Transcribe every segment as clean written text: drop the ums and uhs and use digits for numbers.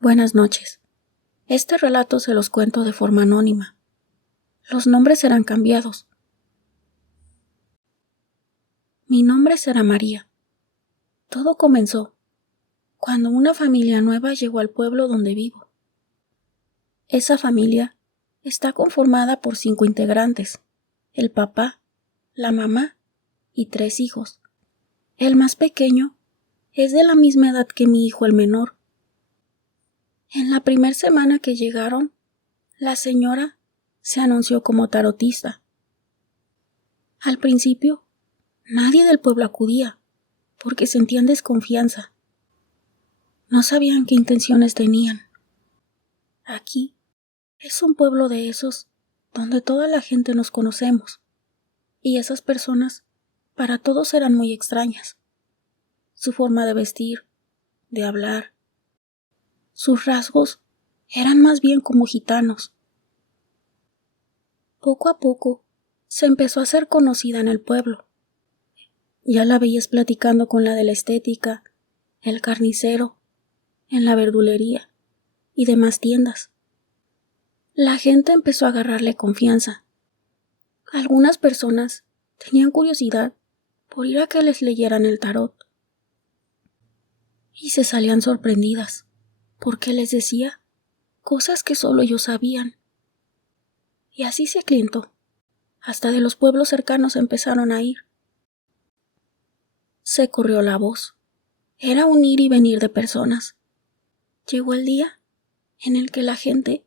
Buenas noches. Este relato se los cuento de forma anónima. Los nombres serán cambiados. Mi nombre será María. Todo comenzó cuando una familia nueva llegó al pueblo donde vivo. Esa familia está conformada por 5 integrantes: el papá, la mamá y 3 hijos. El más pequeño es de la misma edad que mi hijo el menor. En la primera semana que llegaron, la señora se anunció como tarotista. Al principio, nadie del pueblo acudía, porque sentían desconfianza. No sabían qué intenciones tenían. Aquí es un pueblo de esos donde toda la gente nos conocemos, y esas personas para todos eran muy extrañas. Su forma de vestir, de hablar, sus rasgos eran más bien como gitanos. Poco a poco se empezó a ser conocida en el pueblo. Ya la veías platicando con la de la estética, el carnicero, en la verdulería y demás tiendas. La gente empezó a agarrarle confianza. Algunas personas tenían curiosidad por ir a que les leyeran el tarot. Y se salían sorprendidas, porque les decía cosas que solo ellos sabían. Y así se aclientó. Hasta de los pueblos cercanos empezaron a ir. Se corrió la voz. Era un ir y venir de personas. Llegó el día en el que la gente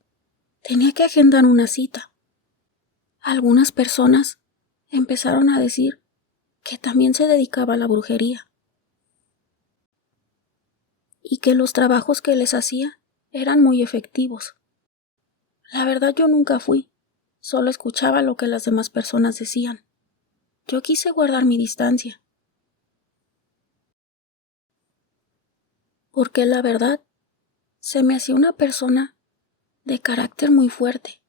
tenía que agendar una cita. Algunas personas empezaron a decir que también se dedicaba a la brujería y que los trabajos que les hacía eran muy efectivos. La verdad, yo nunca fui, solo escuchaba lo que las demás personas decían. Yo quise guardar mi distancia, porque la verdad se me hacía una persona de carácter muy fuerte.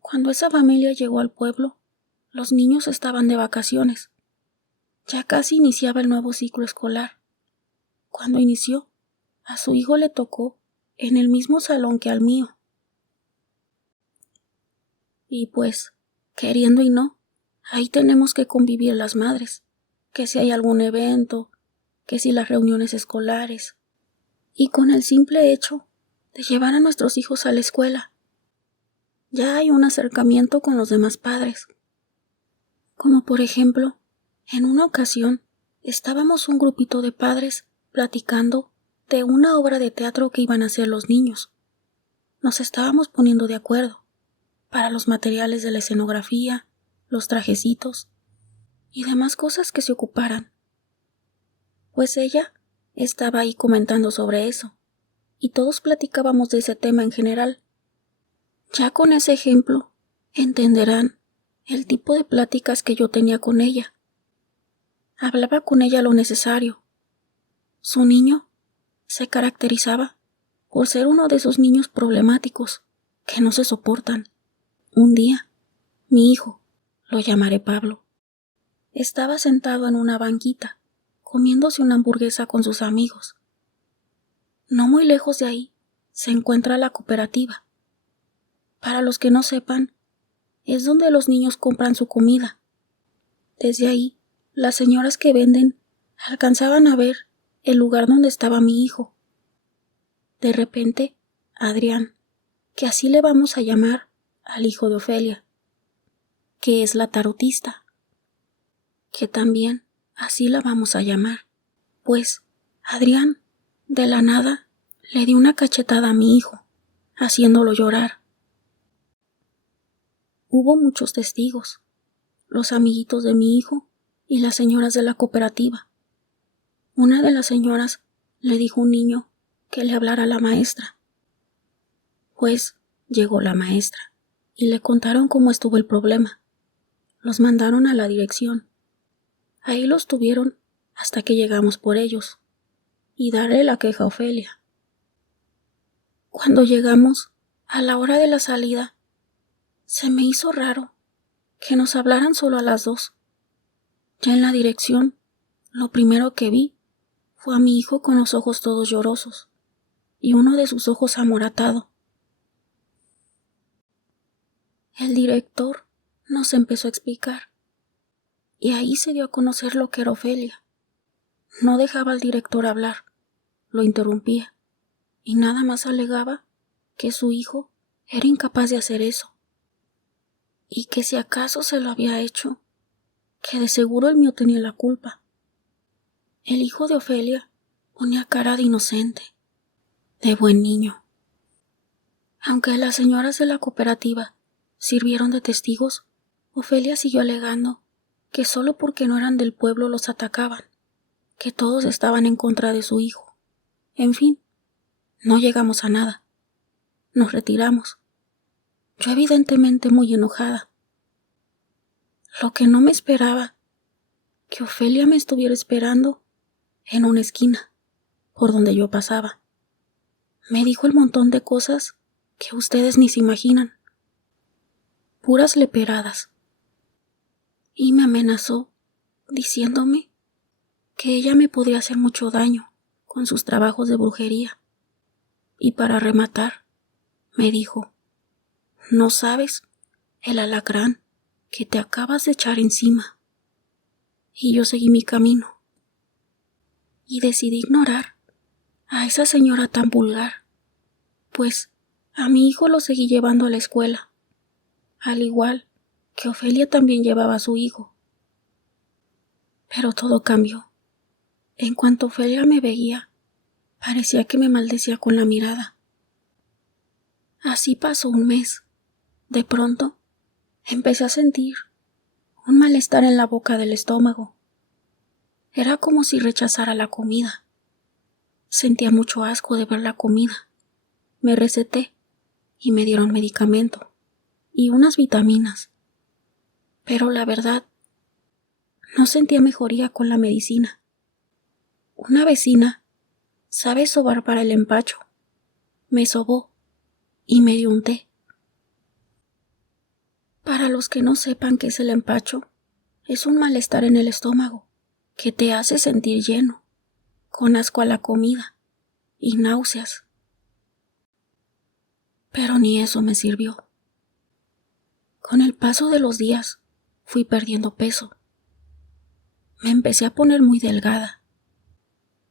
Cuando esa familia llegó al pueblo, los niños estaban de vacaciones. Ya casi iniciaba el nuevo ciclo escolar. Cuando inició, a su hijo le tocó en el mismo salón que al mío. Y pues, queriendo y no, ahí tenemos que convivir las madres, que si hay algún evento, que si las reuniones escolares. Y con el simple hecho de llevar a nuestros hijos a la escuela, ya hay un acercamiento con los demás padres. Como por ejemplo, en una ocasión estábamos un grupito de padres platicando de una obra de teatro que iban a hacer los niños. Nos estábamos poniendo de acuerdo para los materiales de la escenografía, los trajecitos y demás cosas que se ocuparan. Pues ella estaba ahí comentando sobre eso, y todos platicábamos de ese tema en general. Ya con ese ejemplo entenderán el tipo de pláticas que yo tenía con ella. Hablaba con ella lo necesario. Su niño se caracterizaba por ser uno de esos niños problemáticos que no se soportan. Un día, mi hijo, lo llamaré Pablo, estaba sentado en una banquita, comiéndose una hamburguesa con sus amigos. No muy lejos de ahí se encuentra la cooperativa. Para los que no sepan, es donde los niños compran su comida. Desde ahí, las señoras que venden alcanzaban a ver el lugar donde estaba mi hijo. De repente, Adrián, que así le vamos a llamar al hijo de Ofelia, que es la tarotista, que también así la vamos a llamar, pues Adrián, de la nada, le dio una cachetada a mi hijo, haciéndolo llorar. Hubo muchos testigos, los amiguitos de mi hijo y las señoras de la cooperativa. Una de las señoras le dijo a un niño que le hablara a la maestra. Pues llegó la maestra y le contaron cómo estuvo el problema. Los mandaron a la dirección. Ahí los tuvieron hasta que llegamos por ellos y darle la queja a Ofelia. Cuando llegamos, a la hora de la salida, se me hizo raro que nos hablaran solo a las 2. Ya en la dirección, lo primero que vi fue a mi hijo con los ojos todos llorosos y uno de sus ojos amoratado. El director nos empezó a explicar, y ahí se dio a conocer lo que era Ofelia. No dejaba al director hablar, lo interrumpía, y nada más alegaba que su hijo era incapaz de hacer eso, y que si acaso se lo había hecho, que de seguro el mío tenía la culpa. El hijo de Ofelia ponía cara de inocente, de buen niño. Aunque las señoras de la cooperativa sirvieron de testigos, Ofelia siguió alegando que solo porque no eran del pueblo los atacaban, que todos estaban en contra de su hijo. En fin, no llegamos a nada. Nos retiramos. Yo evidentemente muy enojada. Lo que no me esperaba, que Ofelia me estuviera esperando en una esquina, por donde yo pasaba. Me dijo el montón de cosas que ustedes ni se imaginan. Puras leperadas. Y me amenazó, diciéndome que ella me podría hacer mucho daño con sus trabajos de brujería. Y para rematar, me dijo, ¿no sabes el alacrán que te acabas de echar encima? Y yo seguí mi camino. Y decidí ignorar a esa señora tan vulgar, pues a mi hijo lo seguí llevando a la escuela, al igual que Ofelia también llevaba a su hijo. Pero todo cambió. En cuanto Ofelia me veía, parecía que me maldecía con la mirada. Así pasó un mes. De pronto, empecé a sentir un malestar en la boca del estómago. Era como si rechazara la comida. Sentía mucho asco de ver la comida. Me receté y me dieron medicamento y unas vitaminas. Pero la verdad, no sentía mejoría con la medicina. Una vecina sabe sobar para el empacho. Me sobó y me dio un té. Para los que no sepan qué es el empacho, es un malestar en el estómago que te hace sentir lleno, con asco a la comida y náuseas. Pero ni eso me sirvió. Con el paso de los días fui perdiendo peso. Me empecé a poner muy delgada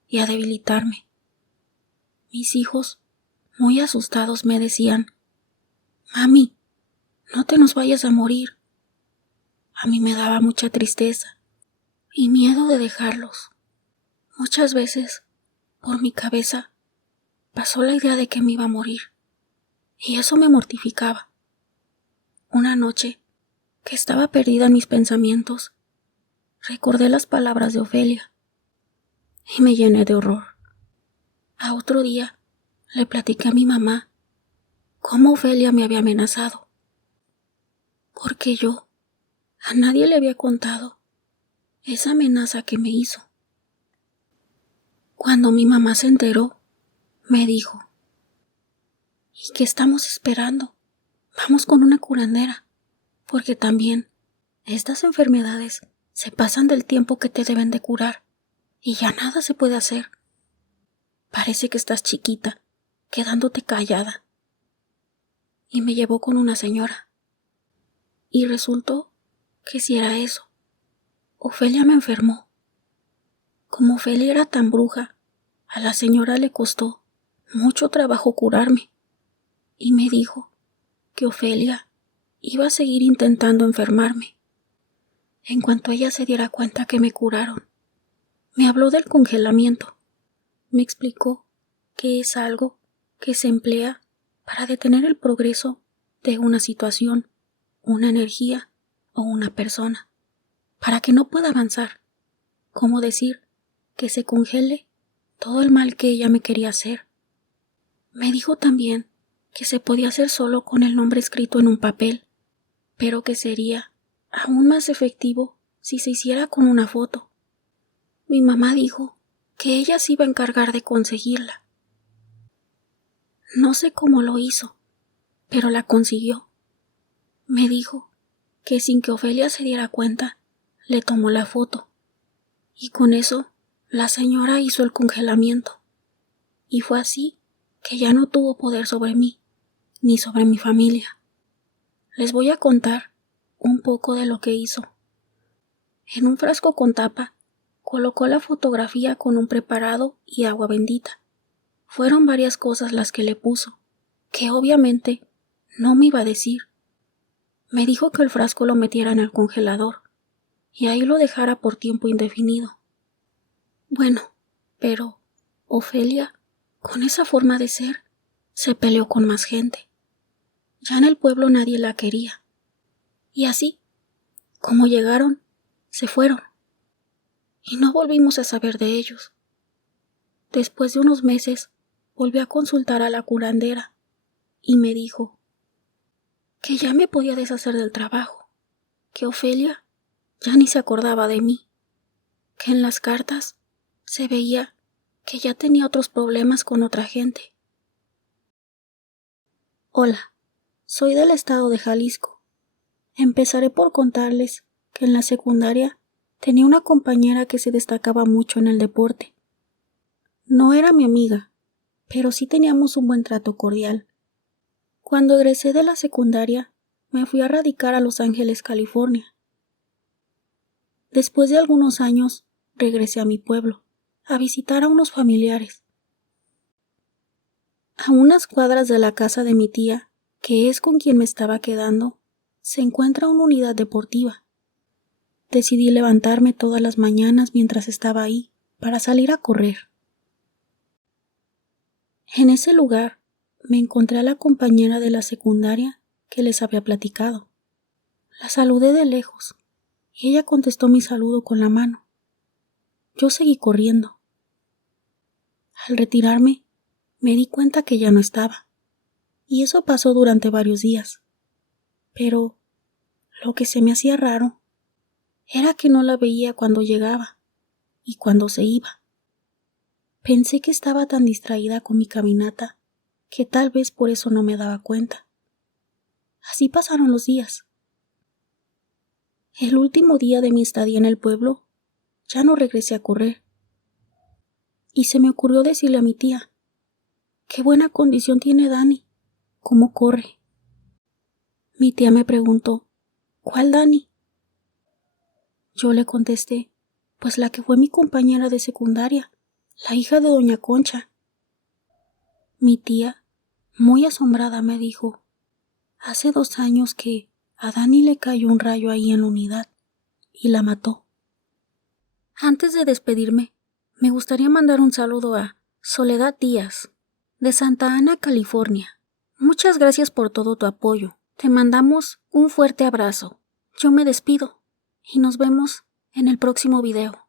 y a debilitarme. Mis hijos, muy asustados, me decían, «Mami, no te nos vayas a morir». A mí me daba mucha tristeza y miedo de dejarlos. Muchas veces, por mi cabeza, pasó la idea de que me iba a morir, y eso me mortificaba. Una noche, que estaba perdida en mis pensamientos, recordé las palabras de Ofelia, y me llené de horror. A otro día, le platiqué a mi mamá cómo Ofelia me había amenazado, porque yo a nadie le había contado esa amenaza que me hizo. Cuando mi mamá se enteró, me dijo, «¿Y qué estamos esperando? Vamos con una curandera, porque también estas enfermedades se pasan del tiempo que te deben de curar y ya nada se puede hacer. Parece que estás chiquita, quedándote callada». Y me llevó con una señora. Y resultó que si era eso. Ofelia me enfermó. Como Ofelia era tan bruja, a la señora le costó mucho trabajo curarme. Y me dijo que Ofelia iba a seguir intentando enfermarme. En cuanto ella se diera cuenta que me curaron, me habló del congelamiento. Me explicó que es algo que se emplea para detener el progreso de una situación, una energía o una persona, para que no pueda avanzar. Como decir que se congele todo el mal que ella me quería hacer. Me dijo también que se podía hacer solo con el nombre escrito en un papel, pero que sería aún más efectivo si se hiciera con una foto. Mi mamá dijo que ella se iba a encargar de conseguirla. No sé cómo lo hizo, pero la consiguió. Me dijo que sin que Ofelia se diera cuenta, le tomó la foto, y con eso la señora hizo el congelamiento. Y fue así que ya no tuvo poder sobre mí, ni sobre mi familia. Les voy a contar un poco de lo que hizo. En un frasco con tapa, colocó la fotografía con un preparado y agua bendita. Fueron varias cosas las que le puso, que obviamente no me iba a decir. Me dijo que el frasco lo metiera en el congelador y ahí lo dejara por tiempo indefinido. Bueno, pero Ofelia, con esa forma de ser, se peleó con más gente. Ya en el pueblo nadie la quería. Y así, como llegaron, se fueron. Y no volvimos a saber de ellos. Después de unos meses, volví a consultar a la curandera y me dijo que ya me podía deshacer del trabajo, que Ofelia ya ni se acordaba de mí, que en las cartas se veía que ya tenía otros problemas con otra gente. Hola, soy del estado de Jalisco. Empezaré por contarles que en la secundaria tenía una compañera que se destacaba mucho en el deporte. No era mi amiga, pero sí teníamos un buen trato cordial. Cuando egresé de la secundaria, me fui a radicar a Los Ángeles, California. Después de algunos años, regresé a mi pueblo, a visitar a unos familiares. A unas cuadras de la casa de mi tía, que es con quien me estaba quedando, se encuentra una unidad deportiva. Decidí levantarme todas las mañanas mientras estaba ahí, para salir a correr. En ese lugar me encontré a la compañera de la secundaria que les había platicado. La saludé de lejos y ella contestó mi saludo con la mano. Yo seguí corriendo. Al retirarme, me di cuenta que ya no estaba, y eso pasó durante varios días. Pero lo que se me hacía raro era que no la veía cuando llegaba y cuando se iba. Pensé que estaba tan distraída con mi caminata que tal vez por eso no me daba cuenta. Así pasaron los días. El último día de mi estadía en el pueblo, ya no regresé a correr. Y se me ocurrió decirle a mi tía, qué buena condición tiene Dani, cómo corre. Mi tía me preguntó, ¿cuál Dani? Yo le contesté, pues la que fue mi compañera de secundaria, la hija de doña Concha. Mi tía, muy asombrada, me dijo, hace 2 años que a Dani le cayó un rayo ahí en la unidad y la mató. Antes de despedirme, me gustaría mandar un saludo a Soledad Díaz, de Santa Ana, California. Muchas gracias por todo tu apoyo. Te mandamos un fuerte abrazo. Yo me despido y nos vemos en el próximo video.